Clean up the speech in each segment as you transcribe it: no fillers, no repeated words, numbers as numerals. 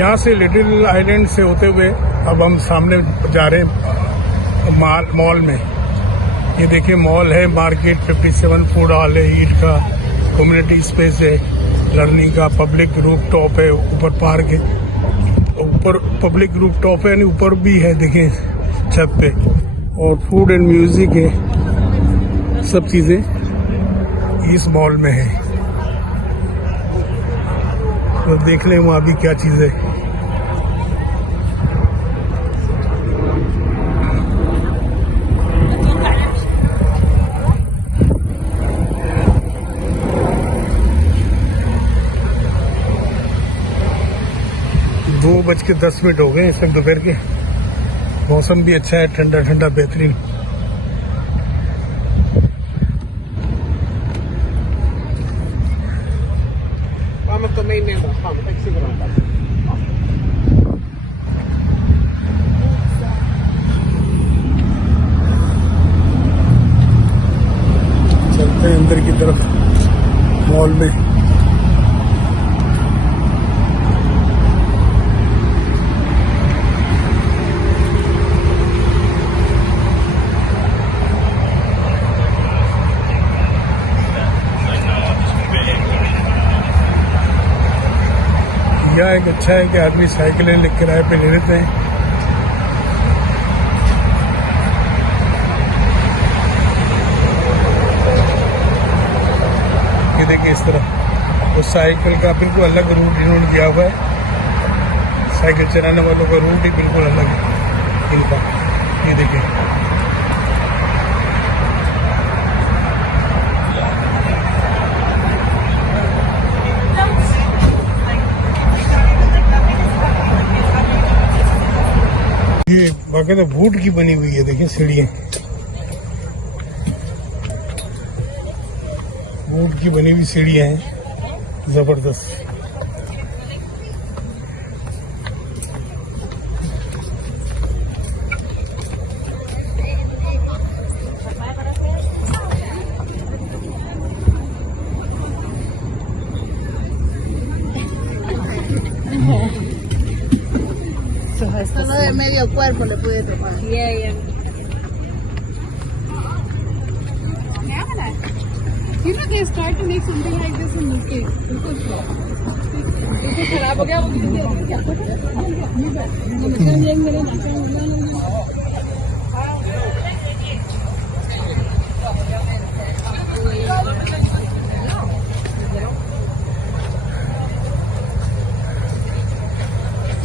यहाँ से little island से होते हुए अब हम सामने जा रहे मॉल में। ये देखिए मॉल है, मार्केट 57 फूड हॉल है, ईट का कम्युनिटी स्पेस है, लर्निंग का पब्लिक रूफ टॉप है, ऊपर पार्क है, ऊपर पब्लिक रूफ टॉप है, ऊपर भी है देखिए छत पे, और फूड एंड म्यूजिक है, सब चीजें इस मॉल में है। तो देख लें वहाँ भी क्या चीज है। दो 2:10 हो गए इस वक्त दोपहर के। मौसम भी अच्छा है, ठंडा ठंडा बेहतरीन। चलते हैं अंदर की तरफ मॉल में। यह एक अच्छा है कि आदमी साइकिलें लेकर किराए पे ले लेते हैं। ये देखिए इस तरह उस साइकिल का बिल्कुल अलग रूट इन्होंने दिया हुआ है। साइकिल चलाने वालों का रूट ही बिल्कुल अलग है इनका। ये देखिए ये बाकायदा वुड की बनी हुई है, देखिए सीढ़ियाँ वुड की बनी हुई सीढ़ियाँ हैं, जबरदस्त। Solo de medio cuerpo le pude tomar. Yeah. You know they start to make something like this in UK. बिल्कुल खराब हो गया वो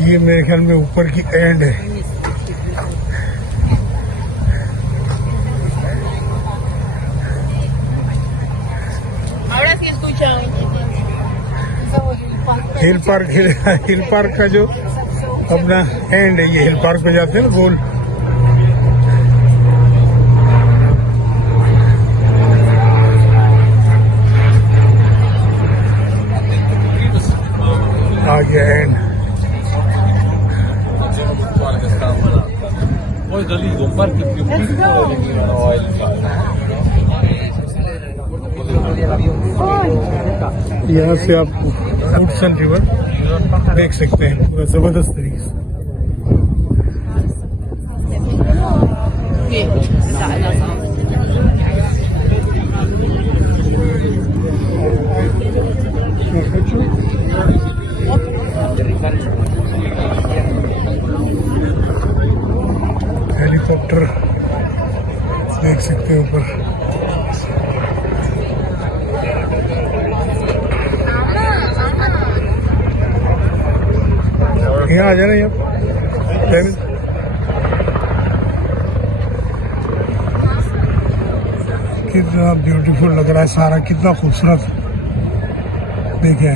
ये मेरे ख्याल में ऊपर की एंड है। हिल पार्क का जो अपना एंड है, ये हिल पार्क पे जाते हैं ना गोल। आ गया एंड। यहाँ से आप वुडसन रिवर देख सकते हैं पूरा जबरदस्त तरीके से। हेलीकॉप्टर देख सकते हैं ऊपर। यहाँ आ जाना यहाँ कितना ब्यूटीफुल लग रहा है सारा, कितना खूबसूरत देखें।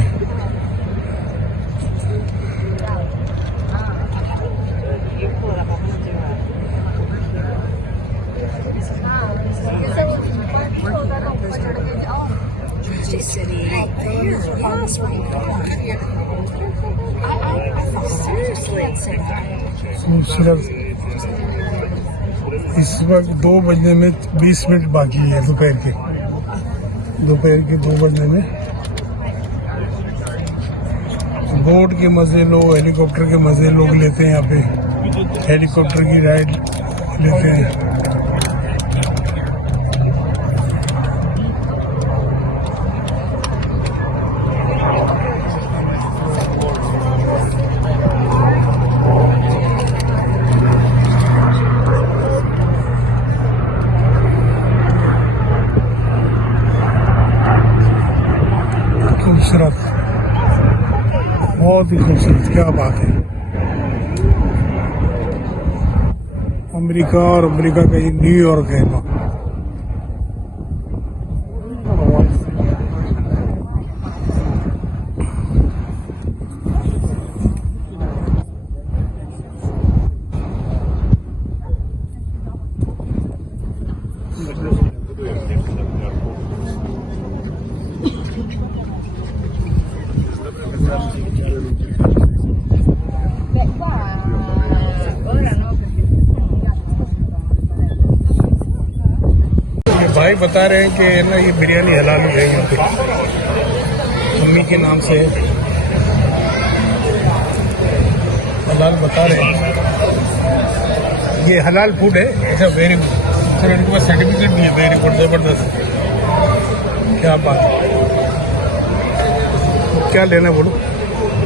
खूबसूरत। इस वक्त 2 बजने में 20 मिनट बाकी है दोपहर के 2 बजने में बोट के मजे लो, हेलीकॉप्टर के मजे लोग लेते हैं यहाँ पे, हेलीकॉप्टर की राइड लेते हैं। खूबसूरत, बहुत ही खूबसूरत, क्या बात है। अमेरिका, और अमेरिका का ये न्यूयॉर्क है ना। भाई बता रहे हैं कि ना ये बिरयानी हलाल है यहाँ पे, मम्मी के नाम से है, हलाल बता रहे हैं। ये हलाल फूड है। अच्छा, वेरी गुड। सर इनके पास सर्टिफिकेट भी है, वेरी गुड, जबरदस्त, क्या बात है। क्या लेना बोलो?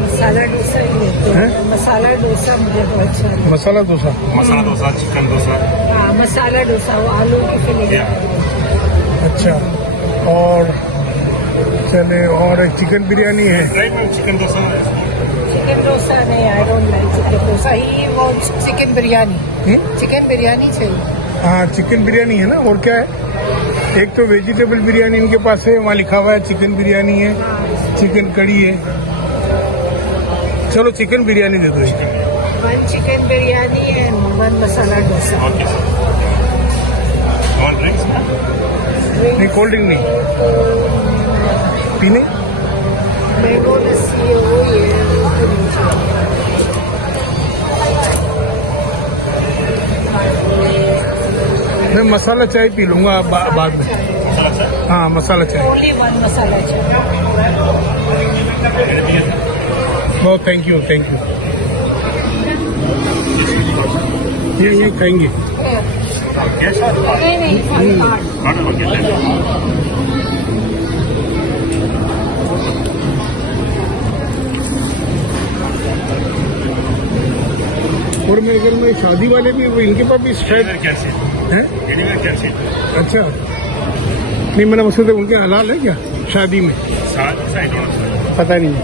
मसाला डोसा ही लेते हैं। मसाला डोसा मुझे बहुत अच्छा लगता है। मसाला डोसा, चिकन डोसा। हाँ, मसाला डोसा, वो आलू की फिलिंग। अच्छा, और चले, और एक चिकन बिरयानी है। चिकन डोसा। चिकन डोसा नहीं, I don't like chicken dosa. He wants chicken biryani. Chicken biryani चाहिए। हाँ, चिकन बिरयानी है ना, और क्या है? एक तो वेजिटेबल बिरयानी इनके पास है, वहाँ लिखा हुआ है चिकन बिरयानी है, चिकन कड़ी है। चलो चिकन बिरयानी दे दो। 1 chicken biryani and 1 masala dosa. Okay sir. One drinks? नहीं, कोल्ड ड्रिंक नहीं पीने। मैंगो लस्सी है, वो ये उसको नहीं चाहिए। मैं मसाला चाय पी लूंगा बाद में। हाँ, मसाला चाय। ओनली 1 मसाला चाहिए। बहुत थैंक यू, थैंक यू। ये खाएंगे। नहीं नहीं, और मैं अगर मैं शादी वाले भी, इनके पास भी स्ट्राइप है। अच्छा, नहीं मैंने मुझसे तो उनके हलाल है क्या शादी में? पता नहीं।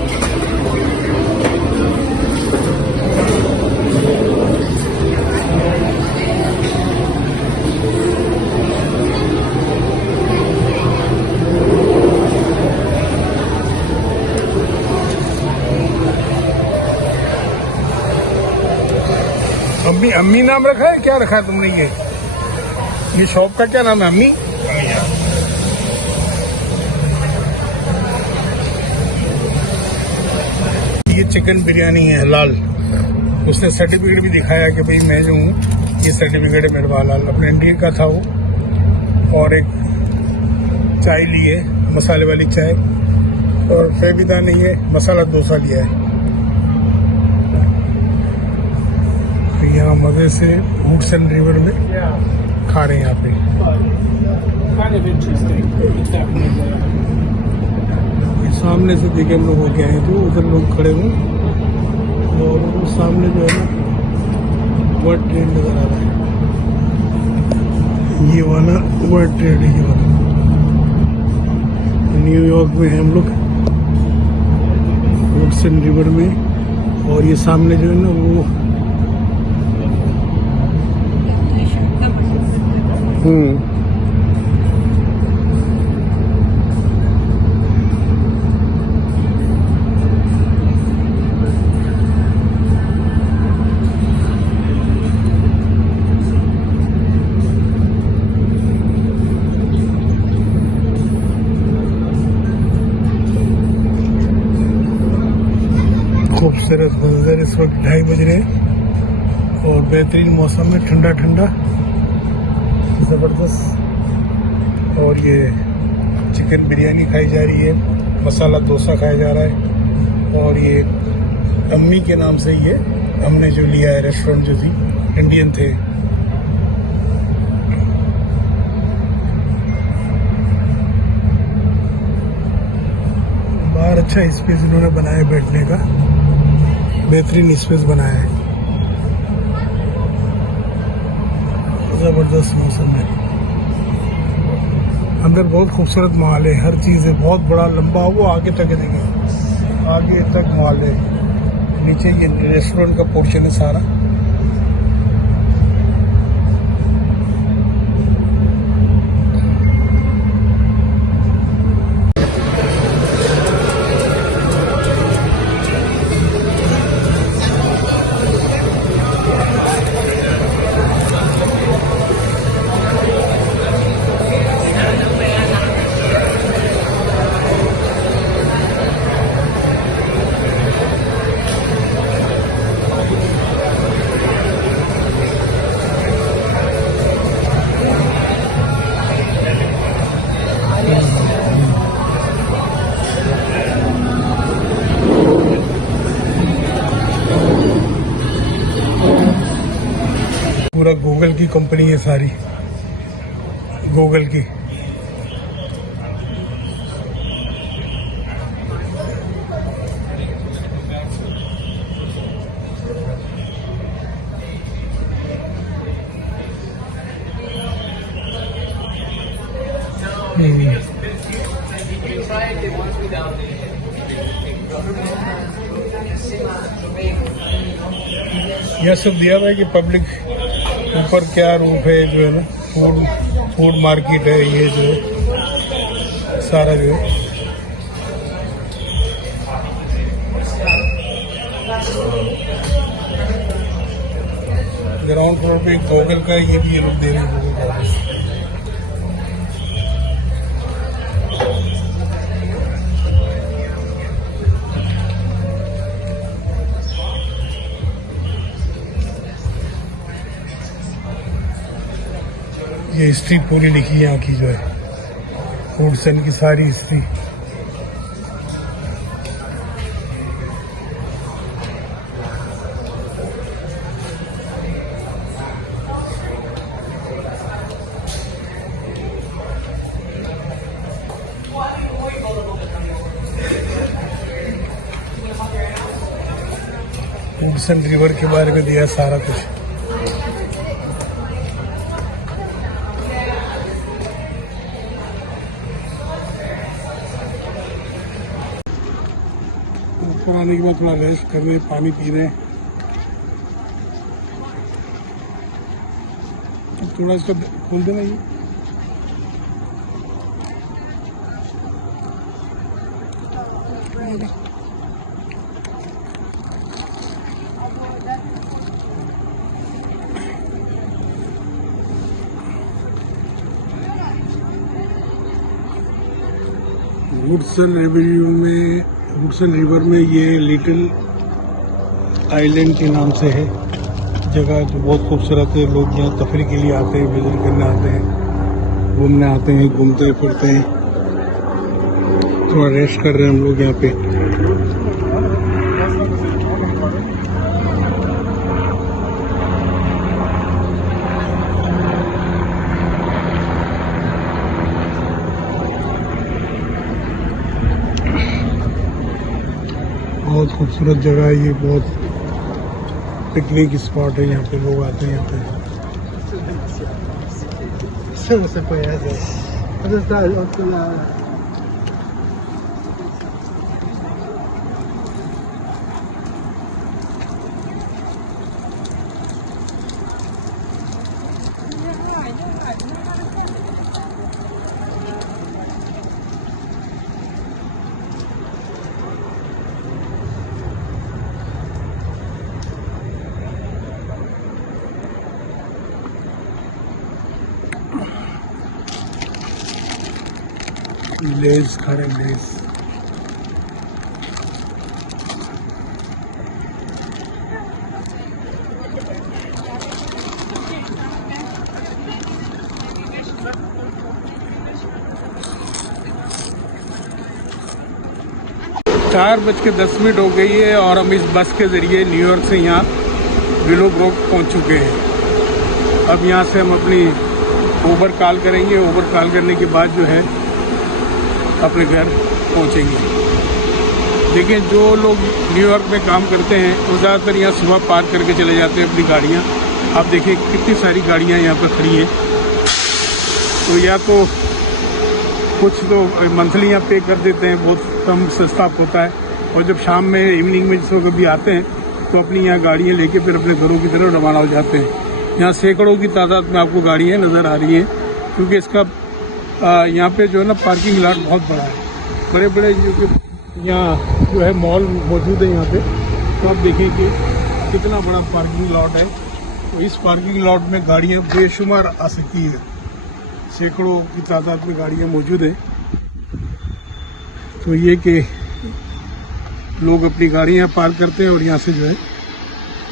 अम्मी नाम रखा है, क्या रखा है तुमने? ये शॉप का क्या नाम है? अम्मी। ये चिकन बिरयानी है हलाल। उसने सर्टिफिकेट भी दिखाया कि भाई मैं जो हूँ, ये सर्टिफिकेट है मेरे पास हलाल। अपने इंडियन का था वो। और एक चाय ली है, मसाले वाली चाय, और फेविदा नहीं है, मसाला डोसा लिया है। यहाँ मजे से वुडसन रिवर में खा रहे हैं यहाँ पे। सामने से देखे हम लोग होके आए थे, उधर लोग खड़े हुए, और वो सामने जो है ना वर्ल्ड ट्रेड नजर आ रहा है। ये वाला वर्ल्ड ट्रेड है, ये वाला न्यूयॉर्क में है हम लोग, वुडसन रिवर में। और ये सामने जो है ना वो खूबसूरत मंजर। इस वक्त 2:30 बज रहे हैं, और बेहतरीन मौसम में ठंडा ठंडा, जबरदस्त। और ये चिकन बिरयानी खाई जा रही है, मसाला डोसा खाया जा रहा है, और ये अम्मी के नाम से ये हमने जो लिया है, रेस्टोरेंट जो थी, इंडियन थे। बाहर अच्छा स्पेस इन्होंने बनाया बैठने का, बेहतरीन स्पेस बनाया है, जबरदस्त मौसम में। अंदर बहुत खूबसूरत मॉल है, हर चीज़ है, बहुत बड़ा लंबा, वो आगे तक है, देखिए आगे तक मॉल है। नीचे ये रेस्टोरेंट का पोर्शन है सारा। पूरा गूगल की कंपनी है सारी, गूगल की। यह सब दिया हुआ है कि पब्लिक ऊपर क्या रूप है, जो है ना, फूड मार्केट है, ये जो है सारा जो है। ग्राउंड फ्लोर पे गूगल का ये भी लोग दे रहे हैं, गूगल का ऑफिस। ये हिस्ट्री पूरी लिखी है यहाँ की, जो है वुडसन की सारी हिस्ट्री। वुडसन रिवर के बारे में दिया सारा कुछ। ऊपर आने के बाद थोड़ा रेस्ट कर रहे, पानी पी रहे। थोड़ा इसको खोल देना ये। वुडसन रिवर में ये लिटिल आइलैंड के नाम से है जगह, जो बहुत खूबसूरत है। लोग यहाँ तफरी के लिए आते हैं, विजिट करने आते हैं, घूमने आते हैं, घूमते फिरते हैं। थोड़ा रेस्ट कर रहे हैं हम लोग यहाँ पे। बहुत खूबसूरत जगह है ये, बहुत पिकनिक स्पॉट है, यहाँ पे लोग आते हैं यहाँ पे। लेज खा रहे, लेज। 4:10 हो गई है और हम इस बस के ज़रिए न्यूयॉर्क से यहाँ विलो ब्रॉक पहुँच चुके हैं। अब यहाँ से हम अपनी ऊबर कॉल करेंगे। ऊबर कॉल करने के बाद जो है अपने घर पहुँचेंगे। देखिए, जो लोग न्यूयॉर्क में काम करते हैं वो ज़्यादातर यहाँ सुबह पार्क करके चले जाते हैं अपनी गाड़ियाँ। आप देखिए कितनी सारी गाड़ियाँ यहाँ पर खड़ी हैं। तो या तो कुछ तो मंथली यहाँ पे कर देते हैं, बहुत कम सस्ता होता है, और जब शाम में इवनिंग में जिस वक्त भी आते हैं तो अपनी यहाँ गाड़ियाँ लेके फिर अपने घरों की तरफ रवाना हो जाते हैं। यहाँ सैकड़ों की तादाद में आपको गाड़ियाँ नज़र आ रही हैं, क्योंकि इसका यहाँ पे जो है ना पार्किंग लॉट बहुत बड़ा है। बड़े बड़े यहाँ जो है मॉल मौजूद है यहाँ पे, तो आप देखिए कि कितना बड़ा पार्किंग लॉट है। तो इस पार्किंग लॉट में गाड़ियाँ बेशुमार आ सकती हैं, सैकड़ों की तादाद में गाड़ियाँ मौजूद हैं। तो ये कि लोग अपनी गाड़ियाँ पार्क करते हैं और यहाँ से जो है,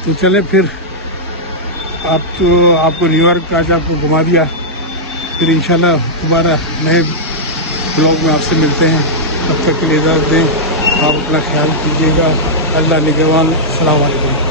तो चलें फिर आपको न्यूयॉर्क आज आपको घुमा दिया। फिर इंशाल्लाह दोबारा नए ब्लॉग में आपसे मिलते हैं। तब तक के लिए इजाज़त दें। आप अपना ख्याल कीजिएगा। अल्लाह निगहबान। अस्सलाम वालेकुम।